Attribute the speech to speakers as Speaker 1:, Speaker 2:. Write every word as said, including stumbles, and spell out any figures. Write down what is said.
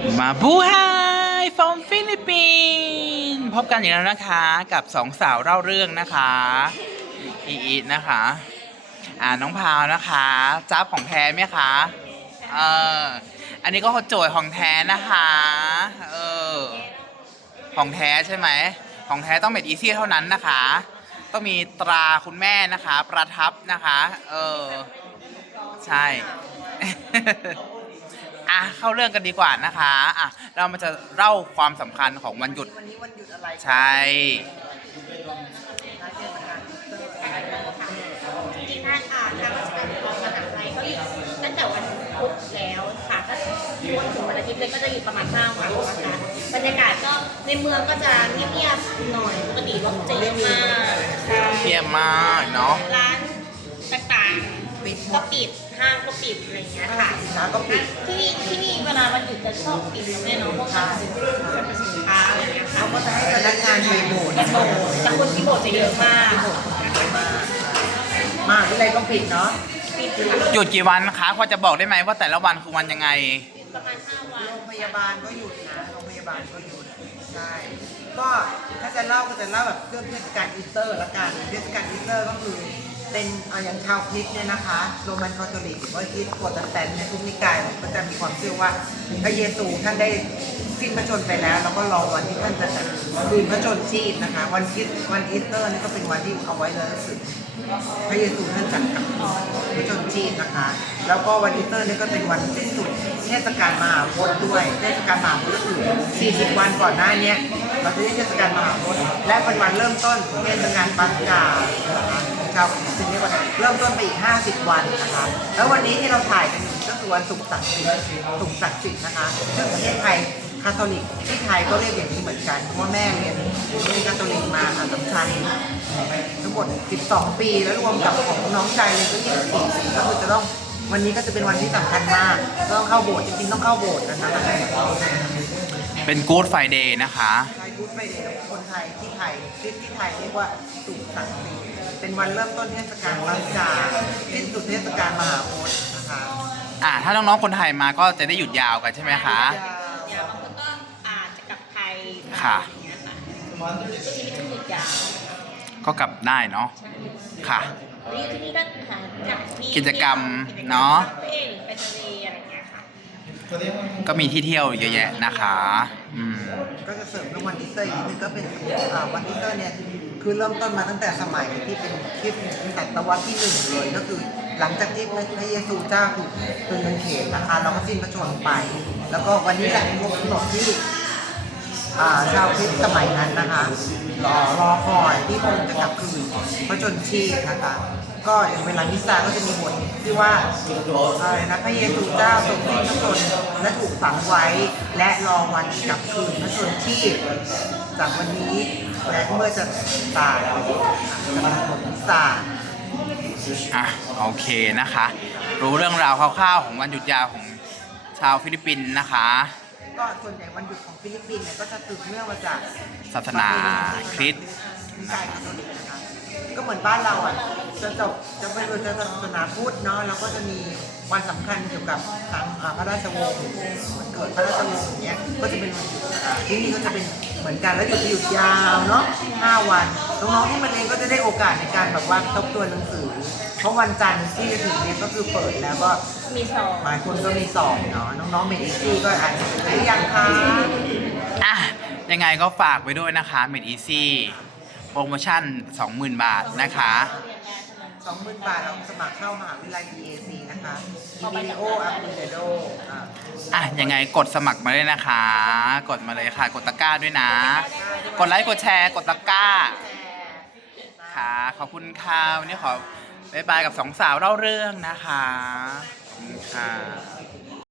Speaker 1: มาบูไฮฟอร์มฟิลิปปินส์พบกันอีกแล้วนะคะกับสองสาวเล่าเรื่องนะคะอีอีนะคะอ่าน้องพาวนะคะจ้าบของแท้ไหมคะเอออันนี้ก็โจทย์ของแท้นะคะเออของแท้ใช่ไหมของแท้ต้องเม็ดอีซี่เท่านั้นนะคะต้องมีตราคุณแม่นะคะประทับนะคะเออใช่ อ่ะเข้าเรื่องกันดีกว่านะคะอ่ะเรามาจะเล่าความสำคัญของวันหยุด
Speaker 2: วันนี้วันหยุดอะไร
Speaker 1: ใช่
Speaker 3: จริงๆทางอ่าทางราชการของมหาลัยก็หยุดตั้งแต่วันพุธแล้วค่ะถ้าวันถึงวันอาทิตย์เลยก็จะหยุดประมาณห้าวันนะคะบรรยากาศก็ในเมืองก็จะเงียบๆหน่อยปกติรถจะเยอะมากใช่
Speaker 1: เยี่ยมมากเนาะ
Speaker 3: ร้านต่างๆปิดก็ปิดห้างก็ปิดอะไรอย่างเงี้ยค่ะ
Speaker 2: ร้านก็ปิด
Speaker 3: ที่ที่นี่เวลาวันหยุดจะชอบปิดแน่นอนพวกร้านสินค้าอะไรอย่างเงี้ยค่ะ
Speaker 2: เขาก็จะให้พนักงานไปโบสถ์
Speaker 3: แต่โบสถ์แต่คนที่โบสถ์จะเยอะมาก
Speaker 2: มากที่ไรก็ปิดเนาะ
Speaker 1: หยุดกี่วันคะพอจะบอกได้ไหมว่าแต่ละวันคือวันยังไง
Speaker 3: ประมาณห้าวัน
Speaker 2: โรงพยาบาลก็หยุดนะโรงพยาบาลก็หยุดใช่ก็ถ้าจะเล่าก็จะเล่าแบบเรื่องเทศกาลอีสเตอร์ละกันเทศกาลอีสเตอร์ก็คือเป็นอย่างชาวคริสต์เนี่ยนะคะโรมันคาทอลิกหรือว่าคริสต์โปรเตสแตนต์ในทุกนิกายก็จะมีความเชื่อว่าพระเยซูท่านได้สิ้นพระชนม์ไปแล้วแล้วก็รอวันที่ท่านจะคืนพระชนชีพนะคะวันคริสต์วันอีสเตอร์นี่ก็เป็นวันที่เอาไว้เลยสึกพระเยซูท่านจัดกับพระชนชีพนะคะแล้วก็วันอีสเตอร์นี่ก็เป็นวันสิ้นสุดเทศกาลมหาพจน์ด้วยเทศกาลมหาพจน์ก็คือสี่สิบวันก่อนหน้านี้เราจะได้เทศกาลมหาพจน์และเป็นวันเริ่มต้นเทศกาลปัสกานะคะชาวสิ่งนี้ว่าเริ่มต้นไปอีกห้าสิบวันนะคะแล้ววันนี้ที่เราถ่ายกันอยู่ก็คือวันศุกร์ศักดิ์สิทธิ์ศุกร์ศักดิ์สิทธิ์นะคะซึ่งประเทศไทยคาทอลิกที่ไทยก็เรียกอย่างนี้เหมือนกันเพราะว่าแม่เรียนเรียนคาทอลิกมาอันสำคัญทั้งหมดสิบสองปีแล้วรวมกับของน้องชายเลยก็ยี่สิบสี่ปีก็คือจะต้องวันนี้ก็จะเป็นวันที่สำคัญมากต้องเข้าโบสถ์จริงๆต้องเข้าโบสถ์กันนะคะ
Speaker 1: เป็นกู๊ดไฟเดย์นะคะ
Speaker 2: ใช่กู๊ดไฟเดย์คนไทยที่ไทยที่ที่ไทยเรียกว่าศุกร์ศักดิ์สิทธิ์เป็นวันเริ่มต้นเทศกาลปัสกาสิ้นสุดเทศกาลมหาพจน์นะคะ
Speaker 1: อ่าถ้าน้องๆคนไทยมาก็จะได้หยุดยาวกันใช่ไหมคะ
Speaker 3: ยาวบางคนก็อาจจะกลับไทย
Speaker 1: ค่ะ
Speaker 3: ช่วงนี้ไม่ต้องหยุดยาว
Speaker 1: ก็กลับได้เนาะค่ะ
Speaker 3: ที่นี่ก็หาจากที่
Speaker 1: กิจกรรมเนาะ
Speaker 3: ไปทะเลอะไรอย่างเงี้ยค่ะ
Speaker 1: ก็มีที่เที่ยวเยอะแยะนะคะอืม
Speaker 2: ก็จะเสริมเรื่องวันอีสเตอร์อีกนิดนึงก็เป็นวันอีสเตอร์เนี่ยคือเริ่มต้นมาตั้งแต่สมัยที่เป็นคริสต์ศตวรรษที่หนึ่งเลยก็คือหลังจากที่พระเยซูเจ้าถูกตรึงกางเขนนะคะเราก็สิ้นพระชนม์ไปแล้วก็วันนี้แหละครบกำหนดที่ชาวคริสต์สมัยนั้นนะคะรอรอคอยที่พระองค์จะกลับคืนพระชนชีพนะคะก็อย่างเวลามิสซาก็จะมีบทที่ว่าอะไรนะพระเยซูเจ้าทรงสิ้นพระชนม์และถูกฝังไว้และรอวันกลับคืนพระชนชีพจากวันนี้และเมื่อจะตายจะเป็นบทมิสซา
Speaker 1: อ่ะโอเคนะคะรู้เรื่องราวคร่าวๆของวันหยุดยาวของชาวฟิลิปปินส์นะคะ
Speaker 2: ก็ส่วนใหญ่วันหยุดของฟิลิปปินส์เนี่ยก็จะสืบเนื่องมาจาก
Speaker 1: ศาสนาคริสต์
Speaker 2: ก็เหมือนบ้านเราอ่ะจะจบจะไปดูจะศาสนาพุทธเนาะแล้วก็จะมีวันสำคัญเกี่ยวกับทางพระราชวงศ์วันเกิดพระราชวงศ์อย่างเงี้ยก็จะเป็นที่นี่ก็จะเป็นเหมือนกันแล้วหยุดหยุดยาวเนาะห้าวันน้องๆที่มาเรียนก็จะได้โอกาสในการแบบว่าทบทวนหนังสือเพราะวันจันทร์ที่จะถึงเนี่ยก็คือเปิดแล้วก็
Speaker 3: มีสอบ
Speaker 2: หลายคนก็มีสอบเนาะน้องๆเมดอีซี่ก็อาจจะได้ยังคะ
Speaker 1: อ่ะยังไงก็ฝากไว้ด้วยนะคะเมดอีซี่โปรโมชั่น สองหมื่น บาทนะคะ
Speaker 2: สองหมื่น บาทเราสมัครเข้ามหาวิทยาลัย บี เอ ซี นะคะวิดีโออัพโหลด
Speaker 1: อ่ะยังไงกดสมัครมาเลยนะคะ กดมาเลยค่ะกดตะกร้าด้วยนะ กดไลค์กดแชร์กดตะกร้าค่ะขอบคุณค่ะวันนี้ขอบายบายกับสองสาวเล่าเรื่องนะคะขอบคุณค่ะ